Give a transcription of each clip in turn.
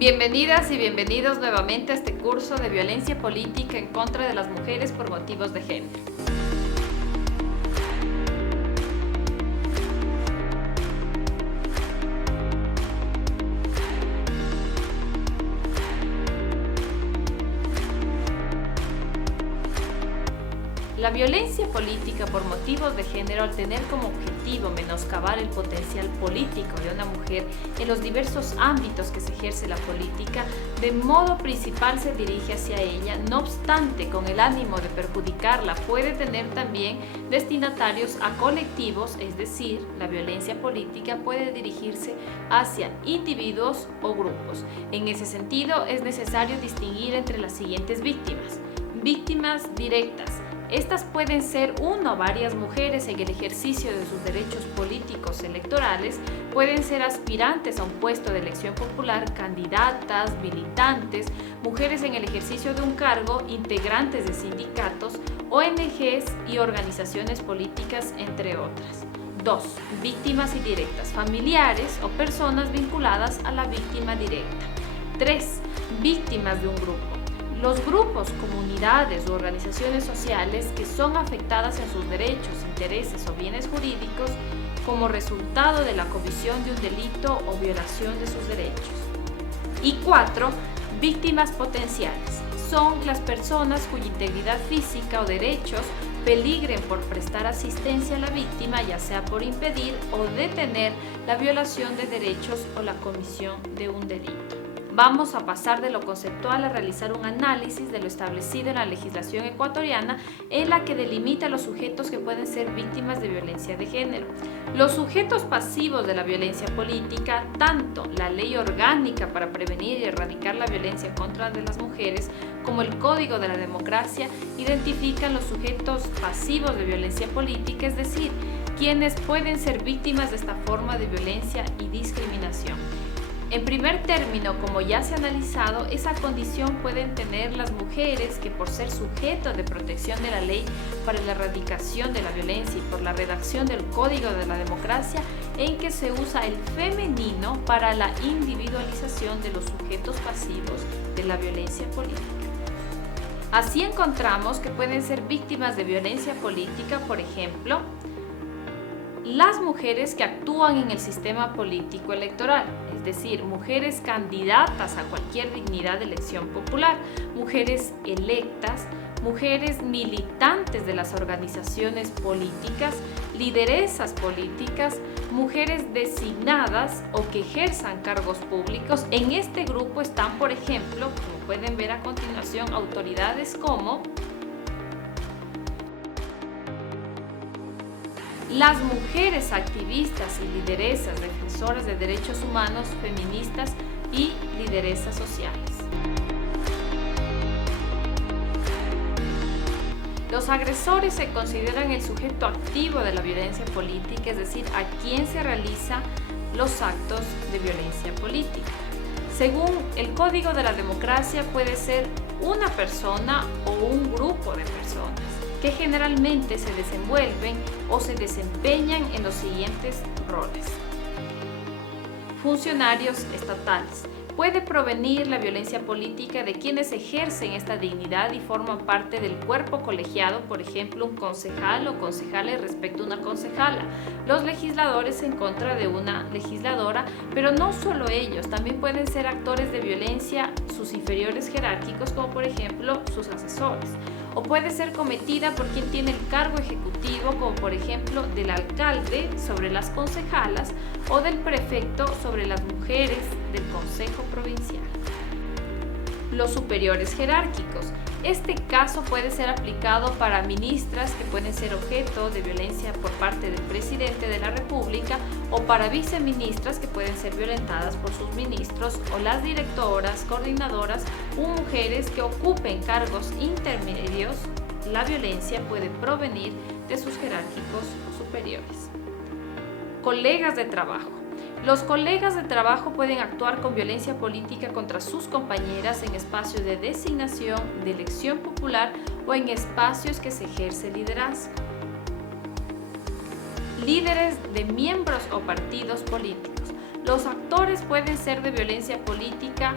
Bienvenidas y bienvenidos nuevamente a este curso de violencia política en contra de las mujeres por motivos de género. La violencia política por motivos de género, al tener como objetivo menoscabar el potencial político de una mujer en los diversos ámbitos que se ejerce la política, de modo principal se dirige hacia ella. No obstante, con el ánimo de perjudicarla, puede tener también destinatarios a colectivos, es decir, la violencia política puede dirigirse hacia individuos o grupos. En ese sentido, es necesario distinguir entre las siguientes víctimas. Víctimas directas. Estas pueden ser una o varias mujeres en el ejercicio de sus derechos políticos electorales, pueden ser aspirantes a un puesto de elección popular, candidatas, militantes, mujeres en el ejercicio de un cargo, integrantes de sindicatos, ONGs y organizaciones políticas, entre otras. 2. Víctimas indirectas, familiares o personas vinculadas a la víctima directa. 3. Víctimas de un grupo. Los grupos, comunidades u organizaciones sociales que son afectadas en sus derechos, intereses o bienes jurídicos como resultado de la comisión de un delito o violación de sus derechos. Y 4. Víctimas potenciales. Son las personas cuya integridad física o derechos peligren por prestar asistencia a la víctima, ya sea por impedir o detener la violación de derechos o la comisión de un delito. Vamos a pasar de lo conceptual a realizar un análisis de lo establecido en la legislación ecuatoriana, en la que delimita los sujetos que pueden ser víctimas de violencia de género. Los sujetos pasivos de la violencia política, tanto la Ley Orgánica para prevenir y erradicar la violencia contra las mujeres, como el Código de la Democracia, identifican los sujetos pasivos de violencia política, es decir, quienes pueden ser víctimas de esta forma de violencia y discriminación. En primer término, como ya se ha analizado, esa condición pueden tener las mujeres que, por ser sujetos de protección de la ley para la erradicación de la violencia y por la redacción del Código de la Democracia, en que se usa el femenino para la individualización de los sujetos pasivos de la violencia política. Así encontramos que pueden ser víctimas de violencia política, por ejemplo, las mujeres que actúan en el sistema político electoral, es decir, mujeres candidatas a cualquier dignidad de elección popular, mujeres electas, mujeres militantes de las organizaciones políticas, lideresas políticas, mujeres designadas o que ejerzan cargos públicos. En este grupo están, por ejemplo, como pueden ver a continuación, autoridades como las mujeres activistas y lideresas defensoras de derechos humanos, feministas y lideresas sociales. Los agresores se consideran el sujeto activo de la violencia política, es decir, a quien se realizan los actos de violencia política. Según el Código de la Democracia, puede ser una persona o un grupo de personas que generalmente se desenvuelven o se desempeñan en los siguientes roles. Funcionarios estatales. Puede provenir la violencia política de quienes ejercen esta dignidad y forman parte del cuerpo colegiado, por ejemplo, un concejal o concejales respecto a una concejala, los legisladores en contra de una legisladora, pero no solo ellos, también pueden ser actores de violencia sus inferiores jerárquicos, como por ejemplo sus asesores, o puede ser cometida por quien tiene el cargo ejecutivo, como por ejemplo del alcalde sobre las concejalas o del prefecto sobre las mujeres del Consejo Provincial. Los superiores jerárquicos. Este caso puede ser aplicado para ministras que pueden ser objeto de violencia por parte del presidente de la República o para viceministras que pueden ser violentadas por sus ministros o las directoras, coordinadoras u mujeres que ocupen cargos intermedios. La violencia puede provenir de sus jerárquicos superiores. Colegas de trabajo. Los colegas de trabajo pueden actuar con violencia política contra sus compañeras en espacios de designación, de elección popular o en espacios que se ejerce liderazgo. Líderes de miembros o partidos políticos. Los actores pueden ser de violencia política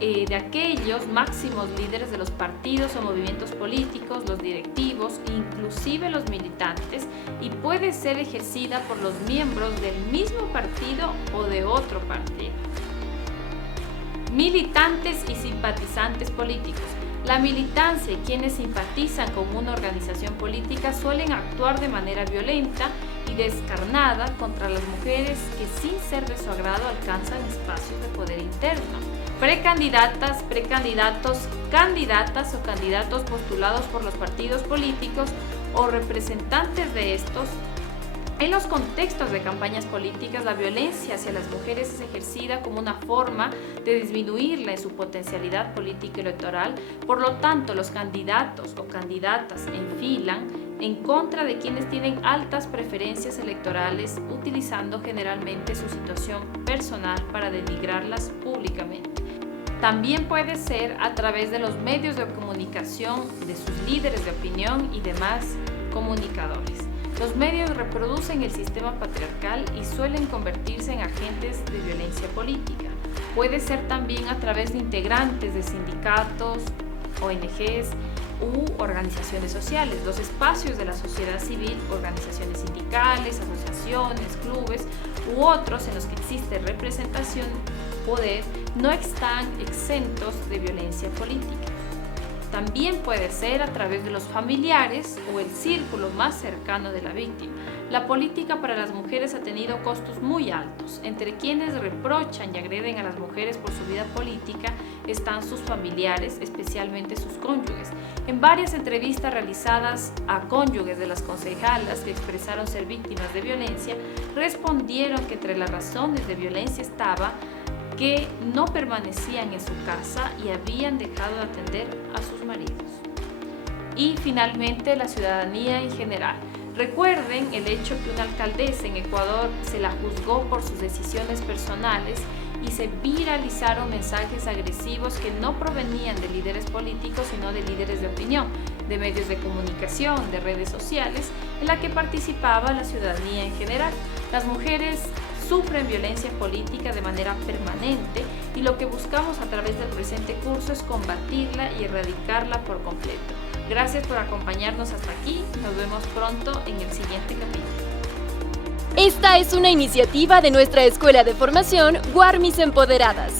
de aquellos máximos líderes de los partidos o movimientos políticos, los directivos, inclusive los militantes, y puede ser ejercida por los miembros del mismo partido o de otro partido. Militantes y simpatizantes políticos. La militancia y quienes simpatizan con una organización política suelen actuar de manera violenta y descarnada contra las mujeres que, sin ser de su agrado, alcanzan espacios de poder interno. Precandidatas, precandidatos, candidatas o candidatos postulados por los partidos políticos o representantes de estos. En los contextos de campañas políticas, la violencia hacia las mujeres es ejercida como una forma de disminuirla en su potencialidad política electoral. Por lo tanto, los candidatos o candidatas enfilan en contra de quienes tienen altas preferencias electorales, utilizando generalmente su situación personal para denigrarlas públicamente. También puede ser a través de los medios de comunicación de sus líderes de opinión y demás comunicadores. Los medios reproducen el sistema patriarcal y suelen convertirse en agentes de violencia política. Puede ser también a través de integrantes de sindicatos, ONGs u organizaciones sociales. Los espacios de la sociedad civil, organizaciones sindicales, asociaciones, clubes u otros en los que existe representación, poder, no están exentos de violencia política. También puede ser a través de los familiares o el círculo más cercano de la víctima. La política para las mujeres ha tenido costos muy altos. Entre quienes reprochan y agreden a las mujeres por su vida política están sus familiares, especialmente sus cónyuges. En varias entrevistas realizadas a cónyuges de las concejalas que expresaron ser víctimas de violencia, respondieron que entre las razones de violencia estaba que no permanecían en su casa y habían dejado de atender a sus maridos. Y finalmente, la ciudadanía en general. Recuerden el hecho que una alcaldesa en Ecuador se la juzgó por sus decisiones personales y se viralizaron mensajes agresivos que no provenían de líderes políticos, sino de líderes de opinión, de medios de comunicación, de redes sociales, en la que participaba la ciudadanía en general. Las mujeres sufren violencia política de manera permanente y lo que buscamos a través del presente curso es combatirla y erradicarla por completo. Gracias por acompañarnos hasta aquí. Nos vemos pronto en el siguiente capítulo. Esta es una iniciativa de nuestra Escuela de Formación Guarmis Empoderadas.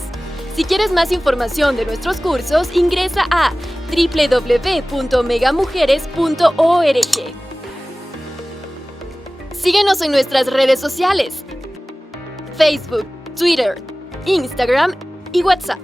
Si quieres más información de nuestros cursos, ingresa a www.megamujeres.org. Síguenos en nuestras redes sociales: Facebook, Twitter, Instagram y WhatsApp.